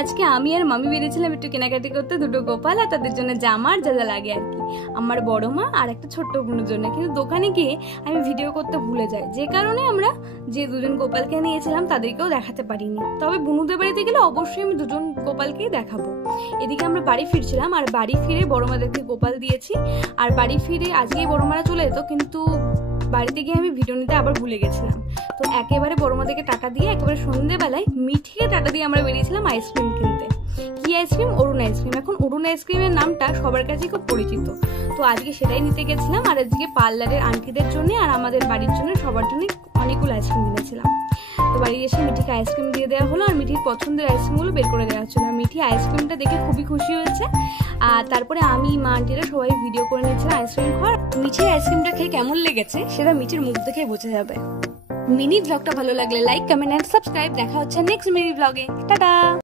আজকে আমি আর মামি বেরিয়েছিলাম একটু কেনাকাটি করতে, দুটো গোপাল আর তাদের জন্য জামা আর যা যা লাগে আর কি, আমার বড় মা আর একটা ছোট্ট বোনের জন্য। কিন্তু দোকানে গিয়ে আমি ভিডিও করতে ভুলে যাই, যে কারণে আমরা যে দুজন গোপালকে নিয়েছিলাম তাদেরকেও দেখাতে পারিনি। তবে বুনুদের বাড়িতে গেলে অবশ্যই আমি দুজন গোপালকেই দেখাবো। এদিকে আমরা বাড়ি ফিরছিলাম, আর বাড়ি ফিরে বড় মাদেরকে গোপাল দিয়েছি। আর বাড়ি ফিরে আজকেই বড় মারা চলে যেত, কিন্তু বাড়িতে গিয়ে আমি ভিডিও নিতে আবার ভুলে গেছিলাম। তো একেবারে বড় মাদেরকে টাকা দিয়ে একেবারে সন্ধ্যেবেলায় মিঠিকে টাকা দিয়ে আমরা বেরিয়েছিলাম আইসক্রিম কিনতে। কি আইসক্রিম? অরুণ আইসক্রিম। এখন অরুণ আইসক্রিমের নামটা সবার কাছে খুব পরিচিত, তো আজকে সেটাই নিতে গেছিলাম। আর আজকে পার্লারের আন্টিদের জন্য আর আমাদের বাড়ির জন্য সবার জন্য অনেকগুলো আইসক্রিম কিনেছিলাম। তো বাড়ি এসে মিঠিকে আইসক্রিম দিয়ে দেওয়া হলো, আর মিঠির পছন্দের আইসক্রিমগুলো বের করে দেওয়া হচ্ছিল। মিঠি আইসক্রিমটা দেখে খুবই খুশি হয়েছে। আর তারপরে আমি মা আন্টিরা সবাই ভিডিও করে নিয়েছিলাম আইসক্রিম খাওয়ার। মিঠির আইসক্রিমটা খেয়ে কেমন লেগেছে সেটা মিঠির মুখ দেখে বোঝা যাবে। মিনি ব্লগটা ভালো লাগলে লাইক, কমেন্ট এন্ড সাবস্ক্রাইব। দেখা হচ্ছে নেক্সট মিনি ব্লগে। টাটা।